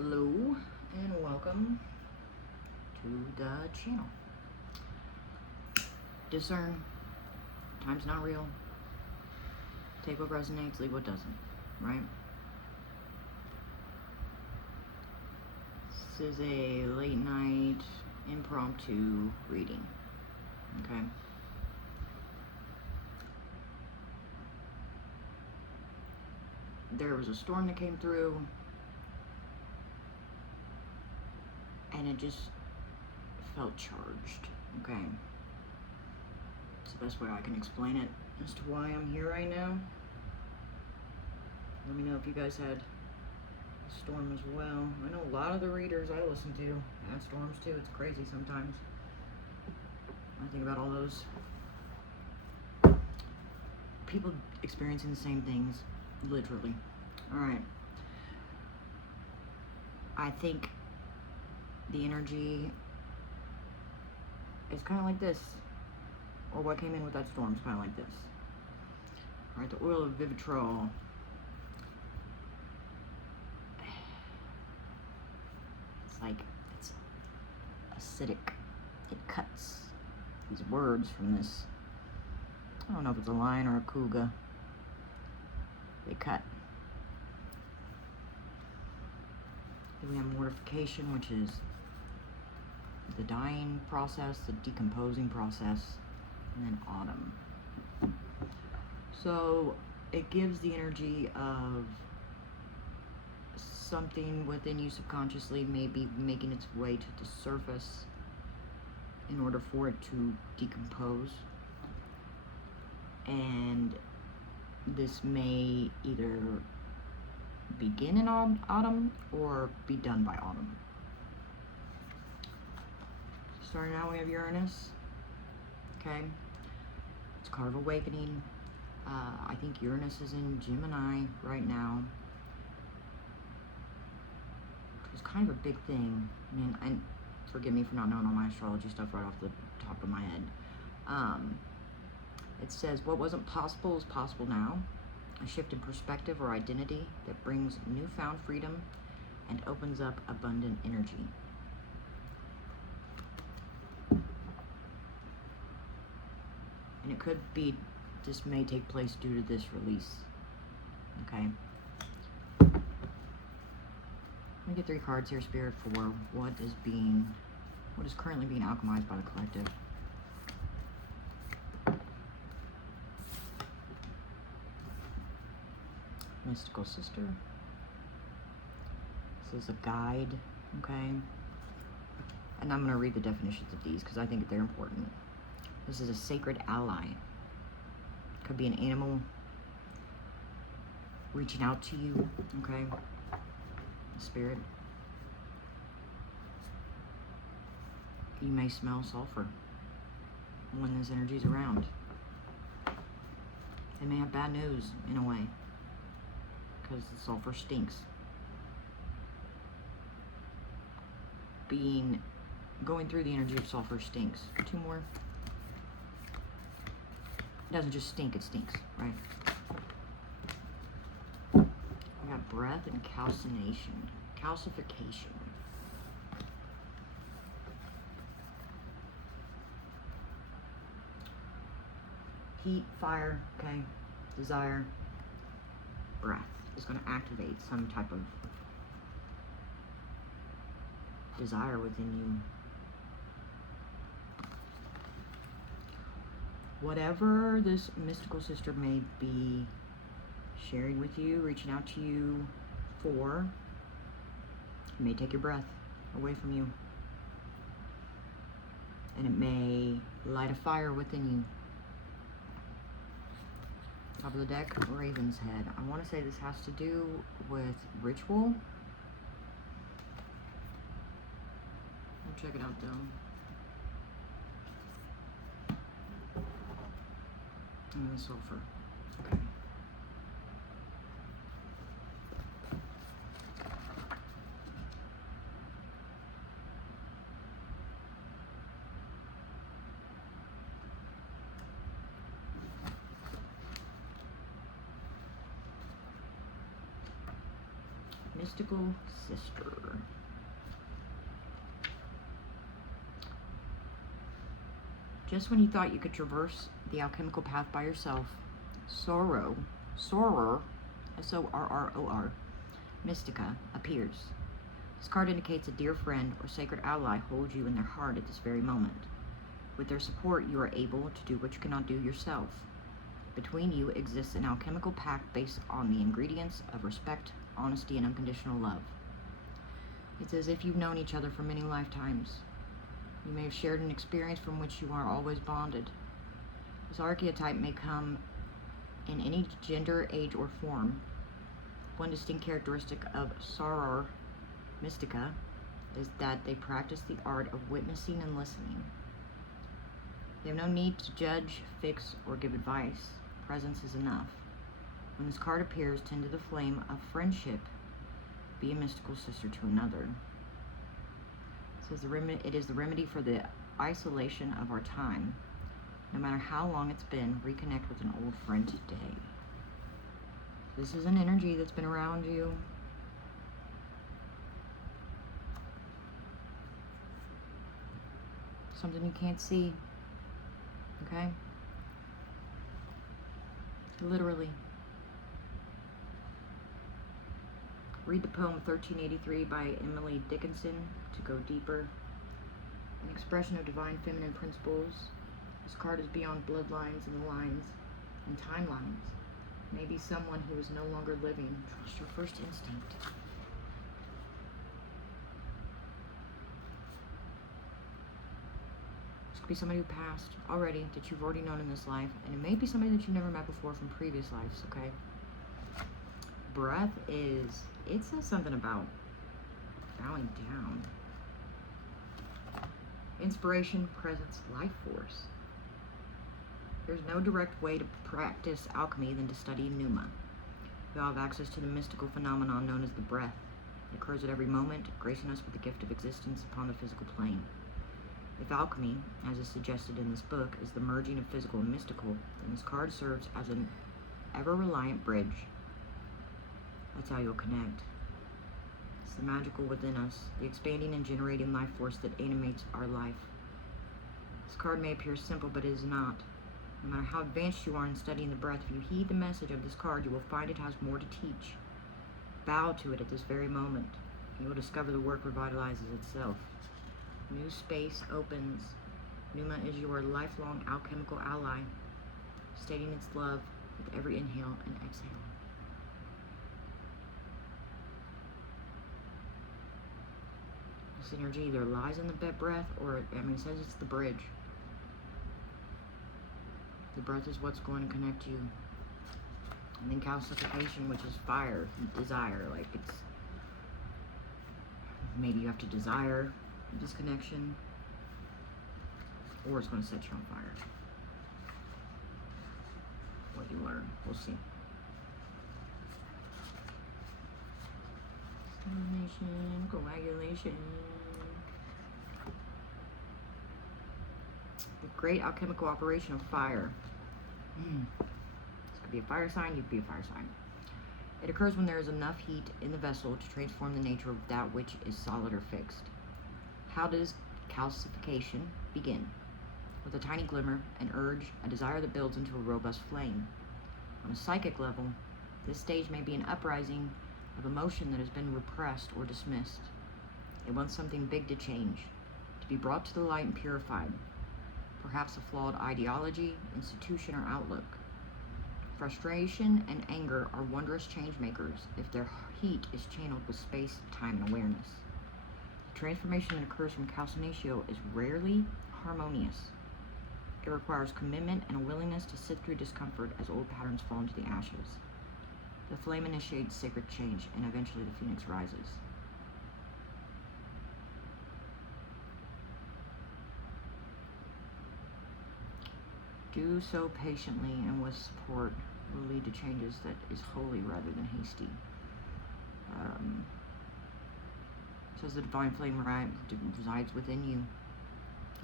Hello and welcome to the channel. Discern, time's not real. Take what resonates, leave what doesn't, right? This is a late night impromptu reading, okay? There was a storm that came through, and it just felt charged, okay? It's the best way I can explain it as to why I'm here right now. Let me know if you guys had a storm as well. I know a lot of the readers I listen to had storms too. It's crazy sometimes. I think about all those people experiencing the same things, literally. All right. I think the energy is kind of like this, or what came in with that storm is kind of like this. All right, the oil of vivitrol. It's like, it's acidic. It cuts these words from this. I don't know if it's a lion or a cougar. They cut. Then we have mortification, which is the dying process, the decomposing process, and then autumn. So it gives the energy of something within you subconsciously maybe making its way to the surface in order for it to decompose. And this may either begin in autumn or be done by autumn. Starting out, we have Uranus. Okay, it's card of awakening. I think Uranus is in Gemini right now, which was kind of a big thing. I mean, and forgive me for not knowing all my astrology stuff right off the top of my head. It says, what wasn't possible is possible now. A shift in perspective or identity that brings newfound freedom and opens up abundant energy. And it could be, this may take place due to this release. Okay. Let me get 3 cards here, Spirit, for what is currently being alchemized by the collective. Mystical Sister. This is a guide, okay? And I'm going to read the definitions of these because I think they're important. This is a sacred ally. Could be an animal reaching out to you, okay? A spirit. You may smell sulfur when this energy's around. They may have bad news in a way, because the sulfur stinks. Going through the energy of sulfur stinks. 2 more. It doesn't just stink, it stinks, right? We got breath and calcination. Calcification. Heat, fire, okay? Desire. Breath is going to activate some type of desire within you. Whatever this mystical sister may be sharing with you, reaching out to you for, it may take your breath away from you. And it may light a fire within you. Top of the deck, Raven's Head. I want to say this has to do with ritual. We'll check it out though. And the sulfur. Okay. Mystical sister. Just when you thought you could traverse the alchemical path by yourself, Soror, S-O-R-R-O-R, Mystica, appears. This card indicates a dear friend or sacred ally holds you in their heart at this very moment. With their support, you are able to do what you cannot do yourself. Between you exists an alchemical pact based on the ingredients of respect, honesty, and unconditional love. It's as if you've known each other for many lifetimes. You may have shared an experience from which you are always bonded. This archetype may come in any gender, age, or form. One distinct characteristic of Soror Mystica is that they practice the art of witnessing and listening. They have no need to judge, fix, or give advice. Presence is enough. When this card appears, tend to the flame of friendship. Be a mystical sister to another. It says it is the remedy for the isolation of our time. No matter how long it's been, reconnect with an old friend today. This is an energy that's been around you. Something you can't see. Okay? Literally. Read the poem 1383 by Emily Dickinson to go deeper. An expression of divine feminine principles. This card is beyond bloodlines and lines and timelines. Maybe someone who is no longer living. Trust your first instinct. This could be somebody who passed already, that you've already known in this life, and it may be somebody that you've never met before from previous lives, okay? Breath is, it says something about bowing down. Inspiration, presence, life force. There's no direct way to practice alchemy than to study Pneuma. We all have access to the mystical phenomenon known as the breath. It occurs at every moment, gracing us with the gift of existence upon the physical plane. If alchemy, as is suggested in this book, is the merging of physical and mystical, then this card serves as an ever-reliant bridge. That's how you'll connect. It's the magical within us, the expanding and generating life force that animates our life. This card may appear simple, but it is not. No matter how advanced you are in studying the breath, if you heed the message of this card, you will find it has more to teach. Bow to it at this very moment. You will discover the work revitalizes itself. New space opens. Pneuma is your lifelong alchemical ally, stating its love with every inhale and exhale. This energy either lies in the breath or, it says it's the bridge. The breath is what's going to connect you. And then calcification, which is fire, desire. Like it's, maybe you have to desire this connection, or it's going to set you on fire. What you learn, we'll see. Coagulation. The great alchemical operation of fire. This could be a fire sign, you could be a fire sign. It occurs when there is enough heat in the vessel to transform the nature of that which is solid or fixed. How does calcification begin? With a tiny glimmer, an urge, a desire that builds into a robust flame. On a psychic level, this stage may be an uprising of emotion that has been repressed or dismissed. It wants something big to change, to be brought to the light and purified. Perhaps a flawed ideology, institution, or outlook. Frustration and anger are wondrous change makers if their heat is channeled with space, time, and awareness. The transformation that occurs from calcinatio is rarely harmonious. It requires commitment and a willingness to sit through discomfort as old patterns fall into the ashes. The flame initiates sacred change, and eventually the phoenix rises. Do so patiently and with support will lead to changes that is holy rather than hasty. Says the divine flame resides within you.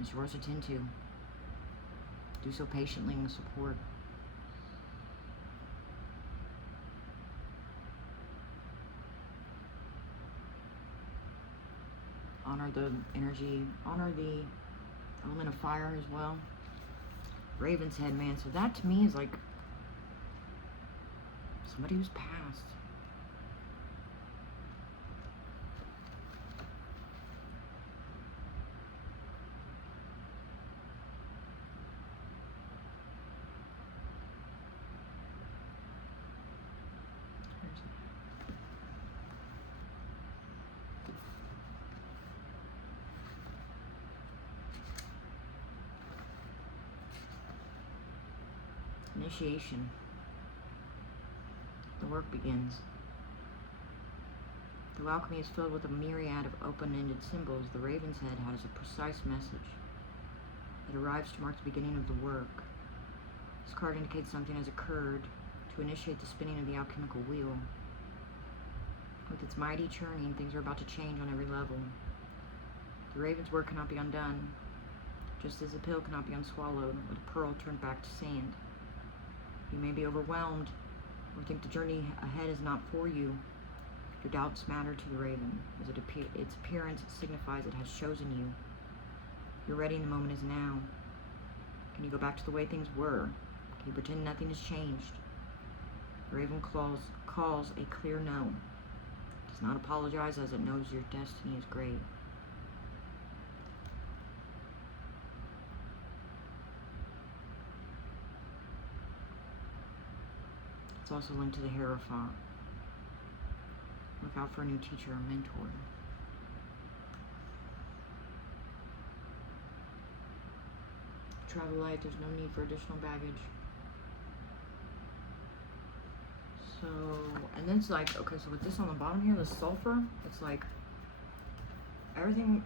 It's yours to tend to. Do so patiently and with support. honor the energy, honor the element of fire as well. Raven's head, man. So that to me is like somebody who's passed. Initiation. The work begins. The alchemy is filled with a myriad of open-ended symbols. The raven's head has a precise message. It arrives to mark the beginning of the work. This card indicates something has occurred to initiate the spinning of the alchemical wheel. With its mighty churning, things are about to change on every level. The raven's work cannot be undone, just as a pill cannot be unswallowed, or the pearl turned back to sand. You may be overwhelmed, or think the journey ahead is not for you. Your doubts matter to the raven, as its appearance signifies it has chosen you. You're ready and the moment is now. Can you go back to the way things were? Can you pretend nothing has changed? The raven calls a clear no. It does not apologize, as it knows your destiny is great. It's also linked to the Hierophant. Look out for a new teacher or mentor. Travel light, there's no need for additional baggage. So, and then it's like, okay, so with this on the bottom here, the sulfur, it's like, everything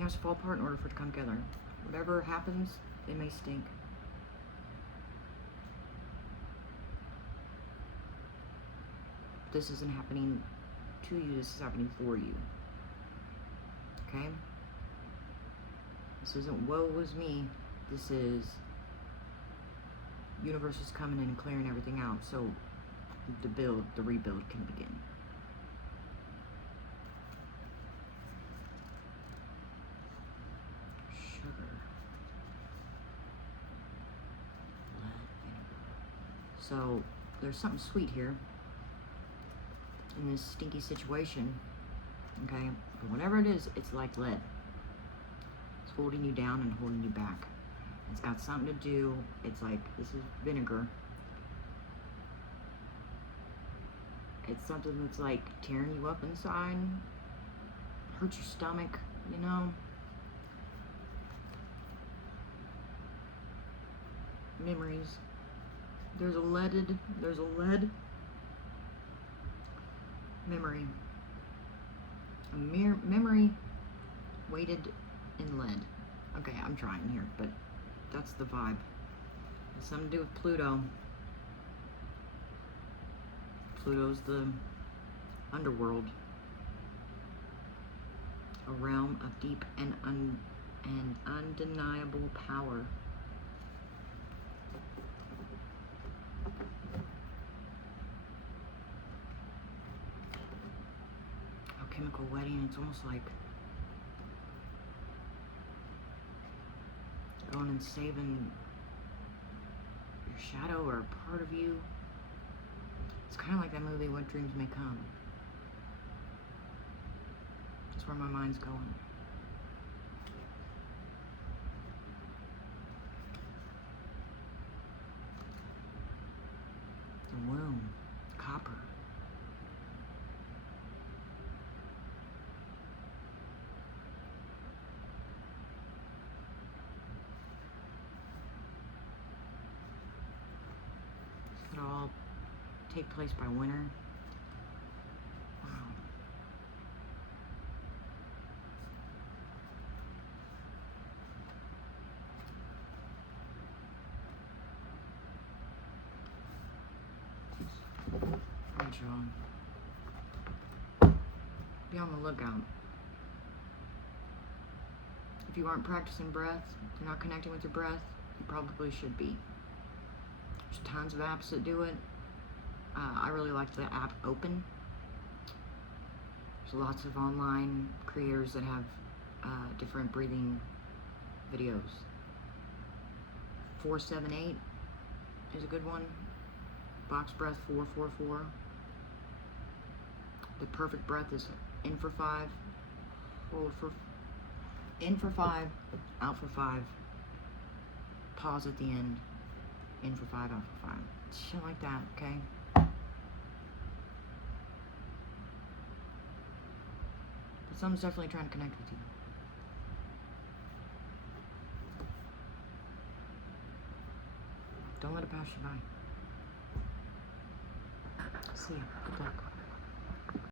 has to fall apart in order for it to come together. Whatever happens, it may stink. This isn't happening to you, this is happening for you. Okay? This isn't woe was me. This is universe is coming in and clearing everything out so the rebuild can begin. Sugar. Lead. So there's something sweet here in this stinky situation, okay? But whatever it is, it's like lead. It's holding you down and holding you back. It's got something to do, it's like, this is vinegar. It's something that's like tearing you up inside, hurts your stomach, you know? Memories. There's a lead memory. A memory weighted in lead. Okay, I'm trying here, but that's the vibe. It's something to do with Pluto. Pluto's the underworld. A realm of deep and undeniable power. Chemical wedding, it's almost like going and saving your shadow or a part of you. It's kind of like that movie, What Dreams May Come. That's where my mind's going. The womb, copper. It all take place by winter. Wow. Alright, y'all. Be on the lookout. If you aren't practicing breath, if you're not connecting with your breath, you probably should be. There's tons of apps that do it. I really like the app Open. There's lots of online creators that have different breathing videos. 478 is a good one. Box breath 444. The perfect breath is in for 5, hold for, in for 5, out for 5, pause at the end, in for 5, out for 5. Shit like that, okay? But something's definitely trying to connect with you. Don't let it pass you by. See ya. Good luck.